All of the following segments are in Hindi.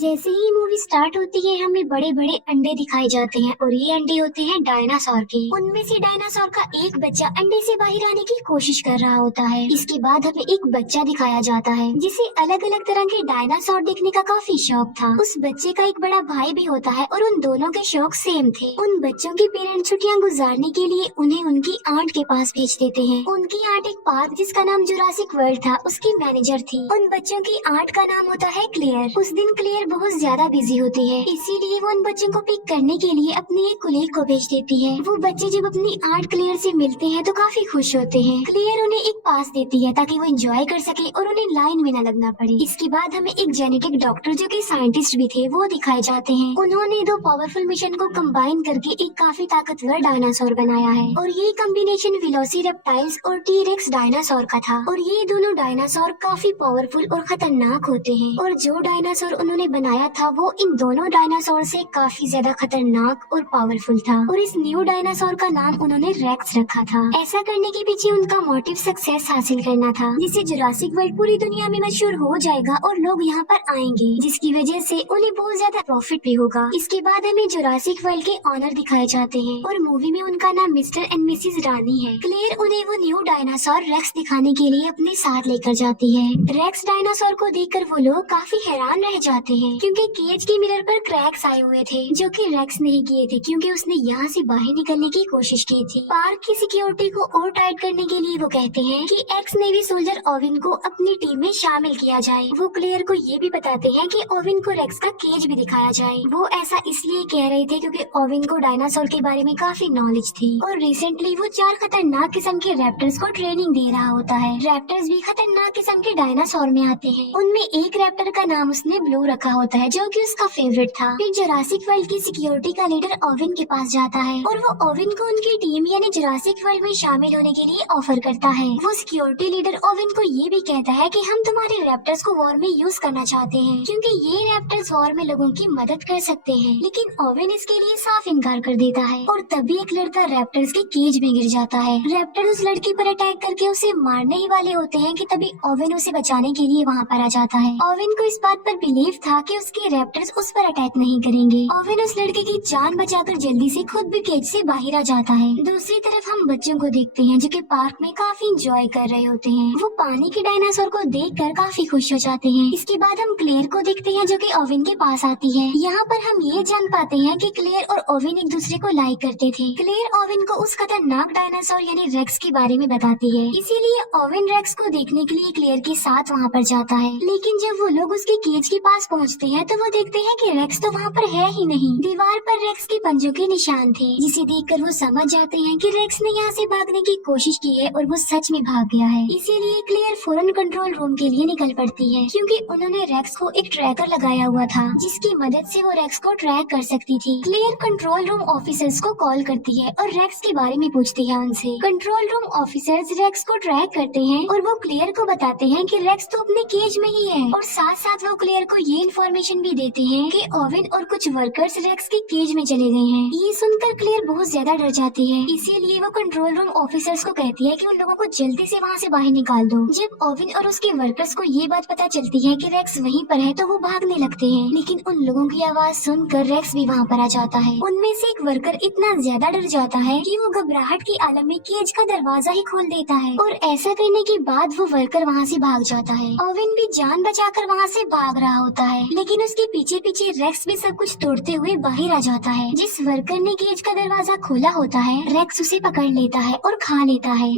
जैसे ही मूवी स्टार्ट होती है हमें बड़े बड़े अंडे दिखाए जाते हैं और ये अंडे होते हैं डायनासोर के। उनमें से डायनासोर का एक बच्चा अंडे से बाहर आने की कोशिश कर रहा होता है। इसके बाद हमें एक बच्चा दिखाया जाता है जिसे अलग अलग तरह के डायनासोर देखने का काफी शौक था। उस बच्चे का एक बड़ा भाई भी होता है और उन दोनों के शौक सेम थे। उन बच्चों के पेरेंट्स छुट्टियां गुजारने के लिए उन्हें उनकी आंट के पास भेज देते हैं। उनकी आंट एक पार्क जिसका नाम जुरासिक वर्ल्ड था उसकी मैनेजर थी। उन बच्चों की आंट का नाम होता है क्लेयर। उस दिन क्लेयर बहुत ज्यादा बिजी होती है, इसीलिए वो उन बच्चों को पिक करने के लिए अपनी एक कुलीग को भेज देती है। वो बच्चे जब अपनी आंट क्लेयर से मिलते हैं तो काफी खुश होते हैं। क्लेयर उन्हें एक पास देती है ताकि वो एंजॉय कर सके और उन्हें लाइन में न लगना पड़े। इसके बाद हमें एक जेनेटिक डॉक्टर जो कि साइंटिस्ट भी थे वो दिखाए जाते हैं। उन्होंने दो पावरफुल मिशन को कंबाइन करके एक काफी ताकतवर डायनासोर बनाया है और ये कॉम्बिनेशन वेलोसिरेप्टाइल्स और टी-रेक्स डायनासोर का था। और ये दोनों डायनासोर काफी पावरफुल और खतरनाक होते हैं और जो डायनासोर उन्होंने बनाया था वो इन दोनों डायनासोर से काफी ज्यादा खतरनाक और पावरफुल था। और इस न्यू डायनासोर का नाम उन्होंने रेक्स रखा था। ऐसा करने के पीछे उनका मोटिव सक्सेस हासिल करना था, जिससे जुरासिक वर्ल्ड पूरी दुनिया में मशहूर हो जाएगा और लोग यहाँ पर आएंगे, जिसकी वजह से उन्हें बहुत ज्यादा प्रॉफिट भी होगा। इसके बाद हमें जुरासिक वर्ल्ड के ऑनर दिखाए जाते हैं और मूवी में उनका नाम मिस्टर एंड मिसिज रानी है। क्लेयर उन्हें वो न्यू डायनासोर रेक्स दिखाने के लिए अपने साथ लेकर जाती है। रेक्स डायनासोर को देखकर वो लोग काफी हैरान रह जाते हैं क्योंकि केज के मिरर पर क्रैक्स आए हुए थे जो कि रेक्स नहीं किए थे क्योंकि उसने यहाँ से बाहर निकलने की कोशिश की थी। पार्क की सिक्योरिटी को और टाइट करने के लिए वो कहते हैं कि एक्स नेवी सोल्जर ओविन को अपनी टीम में शामिल किया जाए। वो क्लेयर को ये भी बताते हैं कि ओविन को रेक्स का केज भी दिखाया जाए। वो ऐसा इसलिए कह रहे थे क्योंकि ओविन को डायनासोर के बारे में काफी नॉलेज थी और रिसेंटली वो 4 खतरनाक किस्म के रैप्टर्स को ट्रेनिंग दे रहा होता है। रैप्टर्स भी खतरनाक किस्म के डायनासोर में आते हैं। उनमें एक रैप्टर का नाम उसने ब्लू रखा होता है जो कि उसका फेवरेट था। फिर जुरासिक वर्ल्ड की सिक्योरिटी का लीडर ओविन के पास जाता है और वो ओविन को उनकी टीम यानी जुरासिक वर्ल्ड में शामिल होने के लिए ऑफर करता है। वो सिक्योरिटी लीडर ओविन को ये भी कहता है कि हम तुम्हारे रैप्टर्स को वॉर में यूज करना चाहते हैं क्योंकि ये रैप्टर्स वॉर में लोगों की मदद कर सकते हैं। लेकिन ओविन इसके लिए साफ इनकार कर देता है और तभी एक लड़का रैप्टर्स के केज में गिर जाता है। रैप्टर उस लड़की पर अटैक करके उसे मारने ही वाले होते हैं कि तभी ओविन उसे बचाने के लिए वहाँ पर आ जाता है। ओविन को इस बात पर बिलीव था कि उसके रैप्टर्स उस पर अटैक नहीं करेंगे। ओविन उस लड़के की जान बचाकर जल्दी से खुद भी केज से बाहर आ जाता है। दूसरी तरफ हम बच्चों को देखते हैं जो कि पार्क में काफी इंजॉय कर रहे होते हैं। वो पानी के डायनासोर को देखकर काफी खुश हो जाते हैं। इसके बाद हम क्लेयर को देखते हैं जो कि ओविन के पास आती है। यहाँ पर हम ये जान पाते हैं कि क्लेयर और ओविन एक दूसरे को लाइक करते थे। क्लेयर ओविन को उस खतरनाक डायनासोर यानी रेक्स के बारे में बताती है, इसीलिए ओविन रेक्स को देखने के लिए क्लेयर के साथ वहाँ पर जाता है। लेकिन जब वो लोग उसके केज के पास पहुँचते हैं तो वो देखते हैं कि रेक्स तो वहाँ पर है ही नहीं। दीवार पर रेक्स के पंजों के निशान थे जिसे देखकर वो समझ जाते हैं कि रेक्स ने यहाँ से भागने की कोशिश की है और वो सच में भाग गया है। इसीलिए क्लेयर फौरन कंट्रोल रूम के लिए निकल पड़ती है क्योंकि उन्होंने रेक्स को एक ट्रैकर लगाया हुआ था जिसकी मदद से वो रेक्स को ट्रैक कर सकती थी। क्लेयर कंट्रोल रूम ऑफिसर्स को कॉल करती है और रेक्स के बारे में पूछती है उनसे। कंट्रोल रूम ऑफिसर्स रेक्स को ट्रैक करते हैं और वो क्लेयर को बताते हैं कि रेक्स तो अपने केज में ही है और साथ साथ वो क्लेयर को ये इन्फॉर्मेशन भी देते हैं कि ओविन और कुछ वर्कर्स रेक्स के केज में चले गए हैं। ये सुनकर क्लेयर बहुत ज्यादा डर जाती है, इसीलिए वो कंट्रोल रूम ऑफिसर्स को कहती है कि उन लोगों को जल्दी से वहाँ से बाहर निकाल दो। जब ओविन और उसके वर्कर्स को ये बात पता चलती है कि रेक्स वहीं पर है तो वो भागने लगते हैं, लेकिन उन लोगों की आवाज सुनकर रेक्स भी वहाँ पर आ जाता है। उनमें से एक वर्कर इतना ज्यादा डर जाता है कि वो घबराहट के आलम में केज का दरवाजा ही खोल देता है और ऐसा करने के बाद वो वर्कर वहाँ से भाग जाता है। ओविन भी जान बचाकर वहाँ से भाग रहा होता है, लेकिन उसके पीछे पीछे रेक्स भी सब कुछ तोड़ते हुए बाहर आ जाता है। जिस वर्कर ने केज का दरवाजा खोला होता है रेक्स उसे पकड़ लेता है और खा लेता है।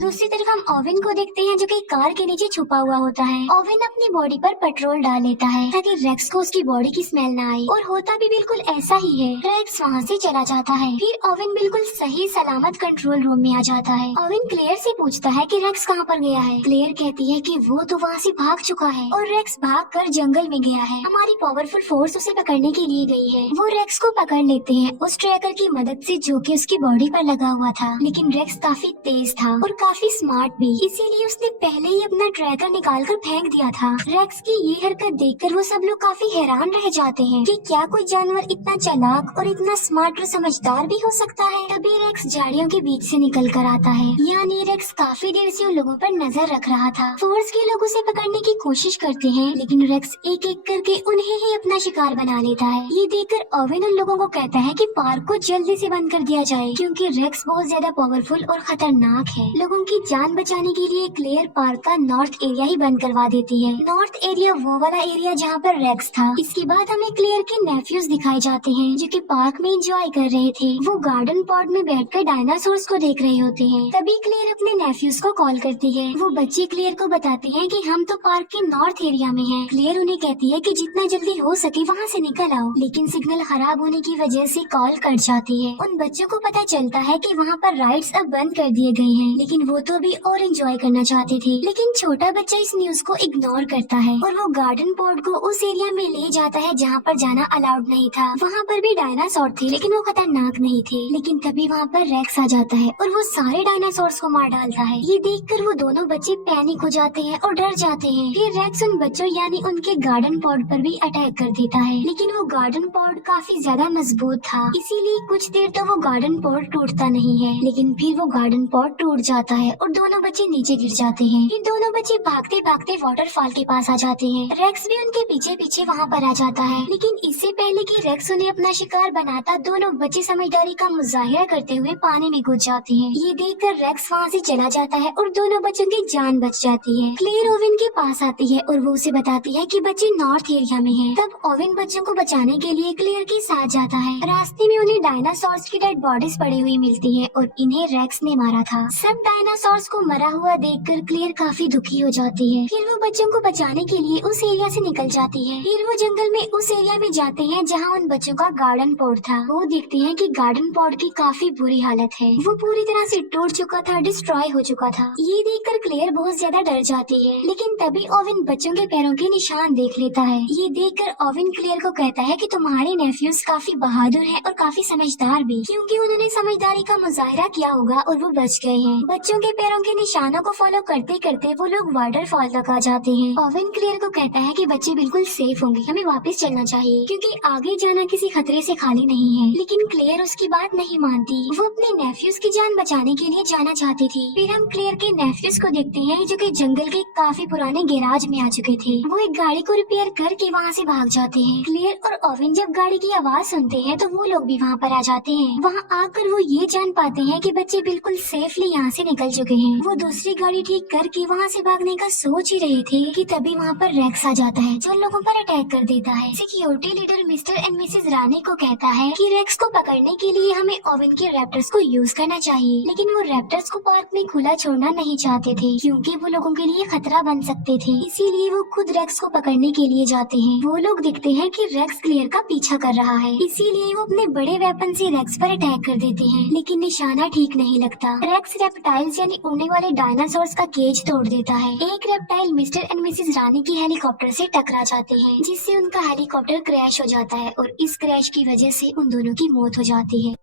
दूसरी तरफ हम ओविन को देखते हैं जो कि कार के नीचे छुपा हुआ होता है। ओविन अपनी बॉडी पर पेट्रोल डाल लेता है ताकि रेक्स को उसकी बॉडी की स्मेल न आए और होता भी बिल्कुल ऐसा ही है। रेक्स वहाँ से चला जाता है। फिर ओविन बिल्कुल सही सलामत कंट्रोल रूम में आ जाता है। ओविन क्लेयर से पूछता है कि रेक्स कहाँ पर गया है। क्लेयर कहती है कि वो तो वहाँ से भाग चुका है और रेक्स भाग कर जंगल में गया है। हमारी पावरफुल फोर्स उसे पकड़ने के लिए गई है। वो रेक्स को पकड़ लेते हैं उस ट्रैकर की मदद से जो कि उसकी बॉडी पर लगा हुआ था, लेकिन रेक्स काफी तेज था और काफी स्मार्ट भी, इसीलिए उसने पहले ही अपना ट्रैकर निकाल कर फेंक दिया था। रेक्स की ये हरकत देखकर वो सब लोग काफी हैरान रह जाते हैं कि क्या कोई जानवर इतना चालाक और इतना स्मार्ट और समझदार भी हो सकता है। तभी रेक्स झाड़ियों के बीच से निकल कर आता है। यानी रेक्स काफी देर से उन लोगों पर नजर रख रहा था। फोर्स के लोग उसे पकड़ने की कोशिश करते हैं, लेकिन रेक्स एक एक करके उन्हें ही अपना शिकार बना लेता है। ये देखकर ओवेन उन लोगों को कहता है कि पार्क को जल्दी से बंद कर दिया जाए, क्योंकि रेक्स बहुत ज्यादा पावरफुल और खतरनाक है। लोगों की जान बचाने के लिए क्लेयर पार्क का नॉर्थ एरिया ही बंद करवा देती है। नॉर्थ एरिया वो वाला एरिया जहाँ पर रेक्स था। इसके बाद हमें क्लेयर के नेफ्यूज दिखाए जाते हैं, जो कि पार्क में एंजॉय कर रहे थे। वो गार्डन पॉड में बैठकर डायनासोर्स को देख रहे होते हैं। तभी क्लेयर अपने नेफ्यूज को कॉल करती है। वो बच्चे क्लेयर को बताते हैं कि हम तो पार्क के नॉर्थ एरिया में हैं। क्लेयर उन्हें कहती है कि जितना जल्दी हो सके वहाँ से निकल आओ, लेकिन सिग्नल खराब होने की वजह से कॉल कट जाती है। उन बच्चों को पता चलता है कि वहाँ पर राइड्स अब बंद कर दिए गए हैं, लेकिन वो तो भी और एंजॉय करना चाहते थे। लेकिन छोटा बच्चा इस न्यूज को इग्नोर करता है और वो गार्डन पॉड को उस एरिया में ले जाता है जहाँ पर जाना अलाउड नहीं था। वहाँ पर भी डायनासोर थे, लेकिन वो खतरनाक नहीं थे। लेकिन तभी वहाँ पर रेक्स आ जाता है और वो सारे डायनासोर्स को मार डालता है। ये देखकर वो दोनों बच्चे पैनिक हो जाते हैं और डर जाते हैं। फिर रेक्स उन बच्चों यानी उनके गार्डन पॉड पर भी अटैक कर देता है, लेकिन वो गार्डन पॉड काफी ज्यादा मजबूत था, इसीलिए कुछ देर तो वो गार्डन पॉड टूटता नहीं है। लेकिन फिर वो गार्डन पॉड टूट जाता है और दोनों बच्चे नीचे गिर जाते हैं। फिर दोनों बच्चे भागते भागते वाटरफॉल के पास आ जाते हैं। रेक्स भी उनके पीछे पीछे वहाँ पर आ जाता है, लेकिन इससे पहले कि रेक्स उन्हें अपना शिकार बनाता, दोनों बच्चे समझदारी का मुजाहिरा करते हुए पानी में कूद जाते हैं। ये देखकर रेक्स वहाँ से चला जाता है और दोनों बच्चों की जान बच जाती है। क्लेयर ओवेन के पास आती है और वो उसे बताती है कि बच्चे नॉर्थ एरिया में हैं। तब ओवेन बच्चों को बचाने के लिए क्लेयर के साथ जाता है। रास्ते में उन्हें डायनासोर्स की डेड बॉडीज पड़ी हुई मिलती है और इन्हें रेक्स ने मारा था। सब डायनासोर्स को मरा हुआ देखकर क्लेयर काफी दुखी हो जाती है। फिर वो बच्चों को बचाने के लिए उस एरिया से निकल जाती है। फिर वो जंगल में उस एरिया में जाते हैं जहाँ उन बच्चों का गार्डन पॉड था। वो देखते हैं कि गार्डन पॉड की काफी बुरी हालत है। वो पूरी तरह से टूट चुका था, डिस्ट्रॉय हो चुका था। ये देखकर क्लेयर बहुत ज्यादा डर जाती है, लेकिन तभी ओवेन बच्चों के पैरों के निशान देख लेता है। ये देखकर ओवेन क्लेयर को कहता है कि तुम्हारे नेफ्यूज काफी बहादुर हैं और काफी समझदार भी, क्योंकि उन्होंने समझदारी का मुजाहिरा किया होगा और वो बच गए हैं। बच्चों के पैरों के निशानों को फॉलो करते करते वो लोग वाटरफॉल तक आ जाते हैं। ओवेन क्लेयर को कहता है कि बच्चे बिल्कुल सेफ होंगे, हमें वापस चलना चाहिए, क्योंकि आगे जाना किसी खतरे से खाली नहीं है। लेकिन क्लेयर उसकी बात नहीं मानती। वो अपने नेफ्यूज की जान बचाने के लिए जाना चाहती थी। फिर हम क्लेयर के नेफ्यूज को देखते हैं, जो कि जंगल के काफी पुराने गैराज में आ चुके थे। वो एक गाड़ी को रिपेयर करके वहाँ से भाग जाते हैं। क्लेयर और ओवेन जब गाड़ी की आवाज सुनते हैं तो वो लोग भी वहाँ पर आ जाते हैं। वहाँ आकर वो ये जान पाते हैं कि बच्चे बिल्कुल सेफली यहाँ से निकल चुके हैं। वो दूसरी गाड़ी ठीक करके वहाँ से भागने का सोच ही रहे थे कि तभी वहाँ पर रेक्स आ जाता है, जो लोगों पर अटैक कर देता है। Security leader mister and Mrs Rani को कहता है कि रेक्स को पकड़ने के लिए हमें ओवेन के रैप्टर्स को यूज करना चाहिए, लेकिन वो रैप्टर्स को पार्क में खुला छोड़ना नहीं चाहते थे, क्योंकि वो लोगों के लिए खतरा बन सकते थे। इसीलिए वो खुद रेक्स को पकड़ने के लिए जाते हैं। वो लोग देखते हैं कि रेक्स क्लेयर का पीछा कर रहा है, इसीलिए वो अपने बड़े वेपन से रेक्स पर अटैक कर देते हैं, लेकिन निशाना ठीक नहीं लगता। रेक्स रेप्टाइल्स यानी उड़ने वाले डायनासोर्स का केज तोड़ देता है। एक रेप्टाइल मिस्टर एंड मिसेस रानी की हेलीकॉप्टर से टकरा जाते हैं, जिससे उनका हेलीकॉप्टर क्रैश हो जाता है और इस क्रैश की वजह से उन दोनों की मौत हो जाती है।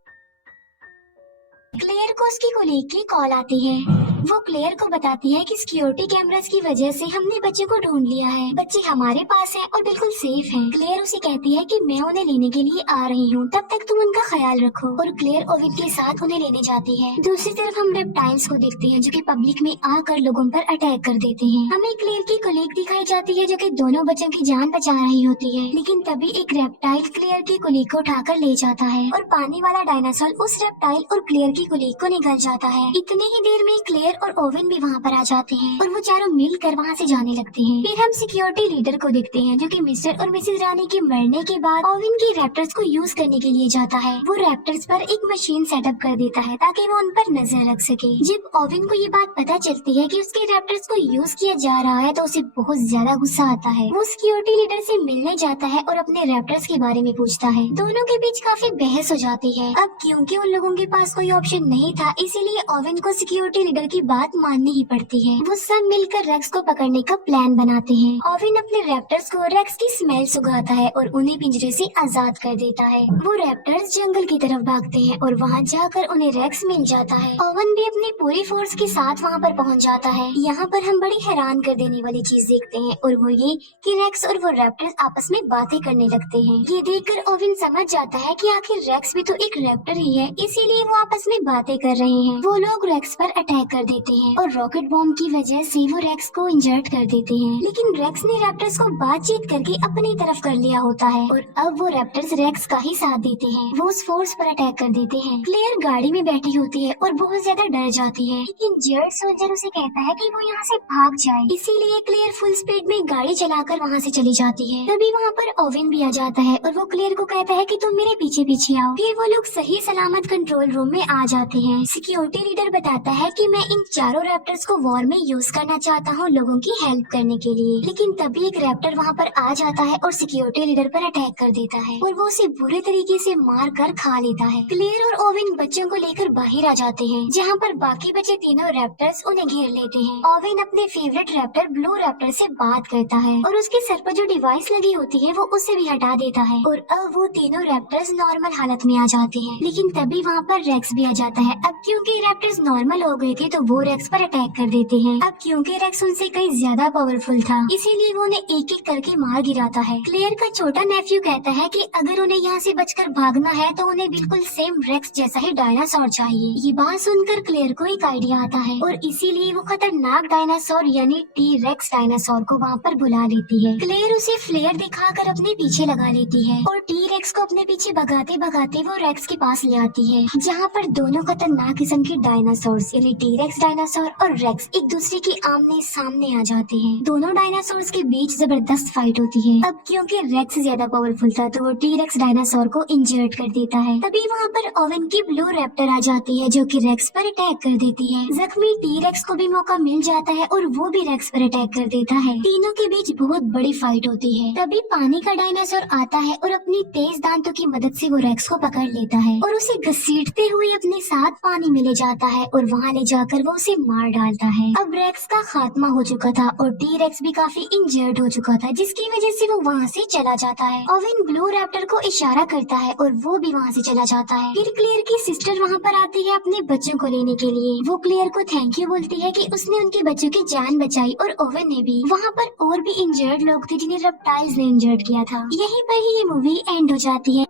क्लेयर को उसकी कोलीग की कॉल आती है। वो क्लेयर को बताती है कि सिक्योरिटी कैमरास की वजह से हमने बच्चे को ढूंढ लिया है, बच्चे हमारे पास हैं और बिल्कुल सेफ हैं। क्लेयर उसे कहती है कि मैं उन्हें लेने के लिए आ रही हूँ, तब तक तुम उनका ख्याल रखो। और क्लेयर ओवेन के साथ उन्हें लेने जाती है। दूसरी तरफ हम रेप्टाइल्स को देखते हैं, जो कि पब्लिक में आकर लोगों पर अटैक कर देते हैं। हमें क्लेयर की कोलीग दिखाई जाती है, जो कि दोनों बच्चों की जान बचा रही होती है, लेकिन तभी एक रेप्टाइल क्लेयर की कोलीग को उठाकर ले जाता है और पानी वाला डायनासोर उस रेप्टाइल और क्लेयर की कोलीग को निगल जाता है। इतनी ही देर में क्लेयर और ओवेन भी वहाँ पर आ जाते हैं और वो चारों मिलकर वहाँ से जाने लगते हैं। फिर हम सिक्योरिटी लीडर को देखते हैं, जो कि मिस्टर और मिसेस रानी के मरने के बाद ओवेन के रैप्टर्स को यूज करने के लिए जाता है। वो रैप्टर्स पर एक मशीन सेटअप कर देता है ताकि वो उन पर नजर रख सके। जब ओवेन को ये बात पता चलती है कि उसके रैप्टर्स को यूज किया जा रहा है तो उसे बहुत ज्यादा गुस्सा आता है। वो सिक्योरिटी लीडर से मिलने जाता है और अपने रैप्टर्स के बारे में पूछता है। दोनों के बीच काफी बहस हो जाती है। अब क्योंकि उन लोगों के पास कोई ऑप्शन नहीं था, इसीलिए ओवेन को सिक्योरिटी लीडर की बात माननी ही पड़ती है। वो सब मिलकर रेक्स को पकड़ने का प्लान बनाते हैं। ओवेन अपने रैप्टर्स को रेक्स की स्मेल सुंघाता है और उन्हें पिंजरे से आजाद कर देता है। वो रैप्टर्स जंगल की तरफ भागते हैं और वहाँ जाकर उन्हें रेक्स मिल जाता है। ओवेन भी अपनी पूरी फोर्स के साथ वहाँ पर पहुँच जाता है। यहाँ पर हम बड़ी हैरान कर देने वाली चीज देखते हैं और वो ये कि रेक्स और वो रैप्टर्स आपस में बातें करने लगते हैं। ये देखकर ओवेन समझ जाता है कि आखिर रेक्स भी तो एक रैप्टर ही है, इसीलिए वो आपस में बातें कर रहे हैं। वो लोग रेक्स पर अटैक कर देते हैं और रॉकेट बॉम्ब की वजह से वो रेक्स को इंजर्ड कर देते हैं। लेकिन रेक्स ने रैप्टर्स को बातचीत करके अपनी तरफ कर लिया होता है और अब वो रैप्टर्स रेक्स का ही साथ देते हैं। वो उस फोर्स पर अटैक कर देते हैं। क्लेयर गाड़ी में बैठी होती है और बहुत ज्यादा डर जाती है, लेकिन जेड सोल्जर उसे कहता है कि वो यहाँ से भाग जाए, इसीलिए क्लेयर फुल स्पीड में गाड़ी चलाकर वहाँ से चली जाती है। तभी वहाँ पर ओवेन भी आ जाता है और वो क्लेयर को कहता है कि तुम मेरे पीछे पीछे आओ। फिर वो लोग सही सलामत कंट्रोल रूम में आ जाते हैं। सिक्योरिटी लीडर बताता है कि मैं इन चारों रैप्टर्स को वॉर में यूज करना चाहता हूँ लोगों की हेल्प करने के लिए। लेकिन तभी एक रैप्टर वहाँ पर आ जाता है और सिक्योरिटी लीडर पर अटैक कर देता है और वो उसे बुरे तरीके से मार कर खा लेता है। क्लेयर और ओवेन बच्चों को लेकर बाहर आ जाते हैं, जहाँ पर बाकी बचे तीनों रैप्टर्स उन्हें घेर लेते हैं। ओवेन अपने फेवरेट रैप्टर ब्लू रैप्टर से बात करता है और उसके सर पर जो डिवाइस लगी होती है वो उसे भी हटा देता है और अब वो तीनों रैप्टर्स नॉर्मल हालत में आ जाते हैं। लेकिन तभी वहाँ पर रेक्स भी आ जाता है। अब क्योंकि रैप्टर्स नॉर्मल हो गए थे तो वो रेक्स पर अटैक कर देते हैं। अब क्योंकि रेक्स उनसे कहीं ज्यादा पावरफुल था, इसीलिए वो उन्हें एक एक करके मार गिराता है। क्लेयर का छोटा नेफ्यू कहता है कि अगर उन्हें यहाँ से बचकर भागना है तो उन्हें बिल्कुल सेम रेक्स जैसा ही डायनासोर चाहिए। ये बात सुनकर क्लेयर को एक आइडिया आता है और इसीलिए वो खतरनाक डायनासोर यानी टी रेक्स डायनासोर को वहाँ पर बुला लेती है। क्लेयर उसे फ्लेयर दिखाकर अपने पीछे लगा लेती है और टी रेक्स को अपने पीछे भगाते भगाते वो रेक्स के पास ले आती है, जहाँ पर दोनों खतरनाक किस्म के डायनासोर्स यानी टी रेक्स डायनासोर और रेक्स एक दूसरे के आमने सामने आ जाते हैं। दोनों डायनासोर्स के बीच जबरदस्त फाइट होती है। अब क्योंकि रेक्स ज्यादा पावरफुल था तो वो टी रेक्स डायनासोर को इंजर्ड कर देता है। तभी वहाँ पर ओवेन की ब्लू रैप्टर आ जाती है जो कि रेक्स पर अटैक कर देती है। जख्मी टी रेक्स को भी मौका मिल जाता है और वो भी रेक्स पर अटैक कर देता है। तीनों के बीच बहुत बड़ी फाइट होती है। तभी पानी का डायनासोर आता है और अपनी तेज दांतों की मदद से वो रेक्स को पकड़ लेता है और उसे घसीटते हुए अपने साथ पानी में ले जाता है और वहाँ ले जाकर वो उसे मार डालता है। अब रेक्स का खात्मा हो चुका था और टी रेक्स भी काफी इंजर्ड हो चुका था, जिसकी वजह से वो वहाँ से चला जाता है। ओवेन ब्लू रैप्टर को इशारा करता है और वो भी वहाँ से चला जाता है। फिर क्लेयर की सिस्टर वहाँ पर आती है अपने बच्चों को लेने के लिए। वो क्लेयर को थैंक यू बोलती है कि उसने उनके बच्चों की जान बचाई और ओवेन ने भी। वहाँ पर और भी इंजर्ड लोग थे जिन्हें रेप्टाइल्स ने इंजर्ड किया था। यहीं पर ही ये मूवी एंड हो जाती है।